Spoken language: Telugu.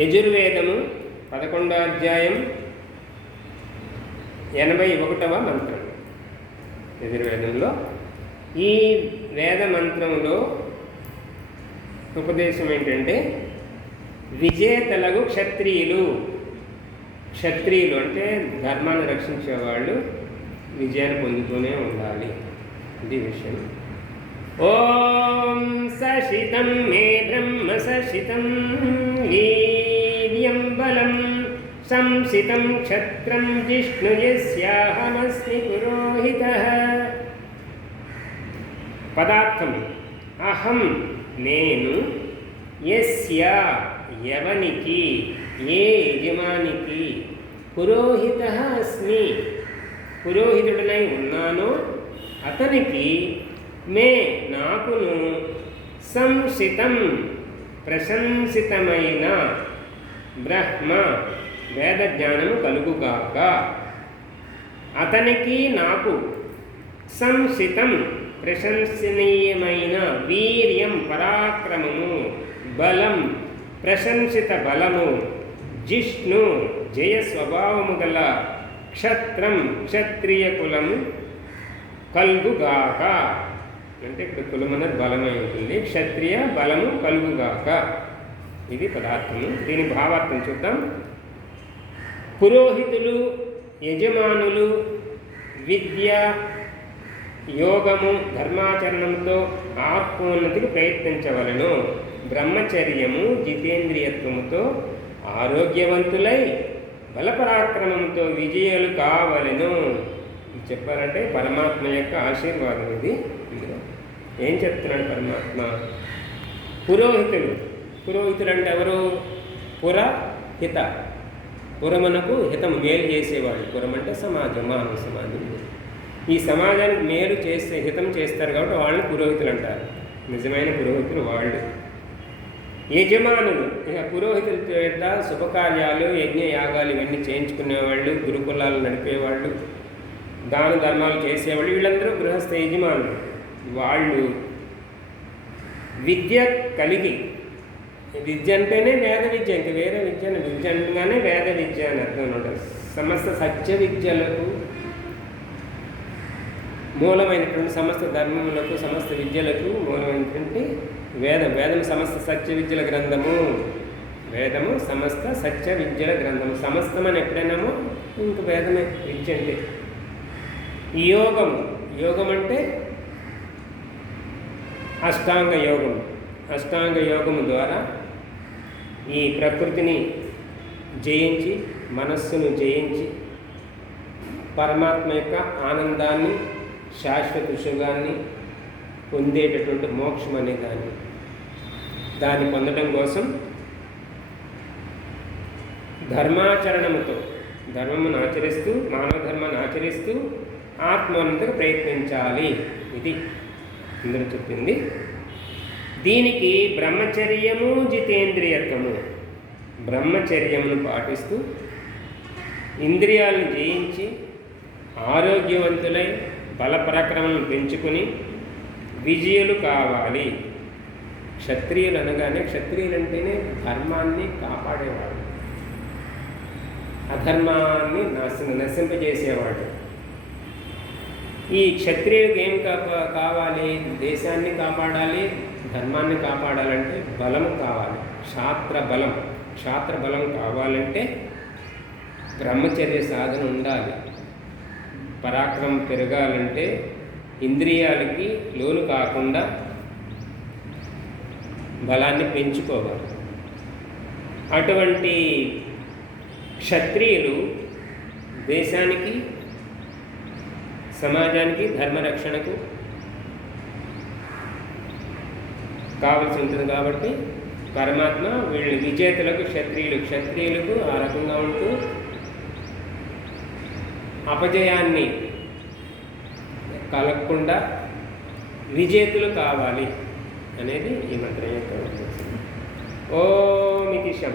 యజుర్వేదము 11వ అధ్యాయం 81వ మంత్రం. యజుర్వేదంలో ఈ వేద మంత్రంలో ఉపదేశం ఏంటంటే విజేతలకు క్షత్రియులు అంటే ధర్మాన్ని రక్షించేవాళ్ళు విజయాన్ని పొందుతూనే ఉండాలి. ఇది విషయం. ఓం సశితం మే బ్రహ్మ సశితం వీర్యం బలం సంసితం క్షత్రం జిష్ణు యస్యాహమస్మి పురోహితః. పదార్థం అహం నేను, యస్య ఎవనికి, ఏ యజమానికి, పురోహితః అస్మి పురోహితుడనై ఉన్నానో అతనికి, మే నాకును, సంసితం ప్రశంసితమైన బ్రహ్మ వేద జ్ఞానము కలుగుగాక. అతనికి నాకు సంసితం ప్రశంసనీయమైన వీర్యం పరాక్రమము, బలం ప్రశంసిత బలము, జిష్ణు జయ స్వభావము గల క్షత్రం క్షత్రియ కులము కలుగుగాక. అంటే ఇక్కడ కులం అన్నది బలమై ఉంటుంది. క్షత్రియ బలము కలుగుగాక. ఇది పదార్థము. దీని భావార్థం చూద్దాం. పురోహితులు యజమానులు విద్య యోగము ధర్మాచరణంతో ఆత్మోన్నతికి ప్రయత్నించవలను. బ్రహ్మచర్యము జితేంద్రియత్వముతో ఆరోగ్యవంతులై బలపరాక్రమంతో విజయాలు కావలను. చెప్పాలంటే పరమాత్మ యొక్క ఆశీర్వాదం ఇది. ఏం చెప్తున్నాడు పరమాత్మ? పురోహితులు అంటే ఎవరు? పురహిత, పురమునకు హితం మేలు చేసేవాళ్ళు. పురం అంటే సమాజం, మానవ సమాజం. ఈ సమాజానికి మేలు చేస్తే హితం చేస్తారు కాబట్టి వాళ్ళని పురోహితులు అంటారు. నిజమైన పురోహితులు వాళ్ళు. యజమానులు ఇక పురోహితుల చేత శుభకార్యాలు యజ్ఞ యాగాలు ఇవన్నీ చేయించుకునేవాళ్ళు, గురుకులాలు నడిపేవాళ్ళు, దాన ధర్మాలు చేసేవాళ్ళు, వీళ్ళందరూ గృహస్థ యజమానులు. వాళ్ళు విద్య కలిగి, విద్య అంటేనే వేద విద్య, ఇంక వేరే విద్య అంటేగానే వేద విద్య అని అర్థం ఉంటుంది. సమస్త సత్య విద్యలకు మూలమైనటువంటి సమస్త ధర్మములకు సమస్త విద్యలకు మూలమైనటువంటి వేదము సమస్త సత్య విద్యల గ్రంథము. వేదము సమస్త సత్య విద్యల గ్రంథము. సమస్తం అని ఎప్పుడైనామో ఇంక వేదమే విద్య అంటే. యోగం అంటే అష్టాంగ యోగము ద్వారా ఈ ప్రకృతిని జయించి మనస్సును జయించి పరమాత్మ యొక్క ఆనందాన్ని శాశ్వత సుఖాన్ని పొందేటటువంటి మోక్షం అనే దాన్ని పొందడం కోసం ధర్మాచరణముతో ధర్మమును ఆచరిస్తూ మానవ ధర్మాన్ని ఆచరిస్తూ ఆత్మోన్నతికి ప్రయత్నించాలి. ఇది ఇందులో చెప్పింది. దీనికి బ్రహ్మచర్యము జితేంద్రియత్వము, బ్రహ్మచర్యమును పాటిస్తూ ఇంద్రియాలను జయించి ఆరోగ్యవంతులై బలపరాక్రమను పెంచుకుని విజయులు కావాలి. క్షత్రియులు అనగానే, క్షత్రియులంటేనే ధర్మాన్ని కాపాడేవాడు, అధర్మాన్ని నశింపజేసేవాడు. ఈ క్షత్రియులకు ఏం కావాలి? దేశాన్ని కాపాడాలి, ధర్మాన్ని కాపాడాలంటే బలము కావాలి, క్షాత్ర బలం కావాలంటే బ్రహ్మచర్య సాధన ఉండాలి. పరాక్రమం పెరగాలంటే ఇంద్రియాలకి లోను కాకుండా బలాన్ని పెంచుకోవాలి. అటువంటి క్షత్రియులు దేశానికి సమాజానికి ధర్మరక్షణకు కావలసి ఉంటుంది. కాబట్టి పరమాత్మ వీళ్ళని విజేతలకు క్షత్రియులకు ఆ రకంగా ఉంటూ అపజయాన్ని కలగకుండా విజేతలు కావాలి అనేది ఈ మంత్రం యొక్క ఉద్దేశం. ఓం ఇతి శం.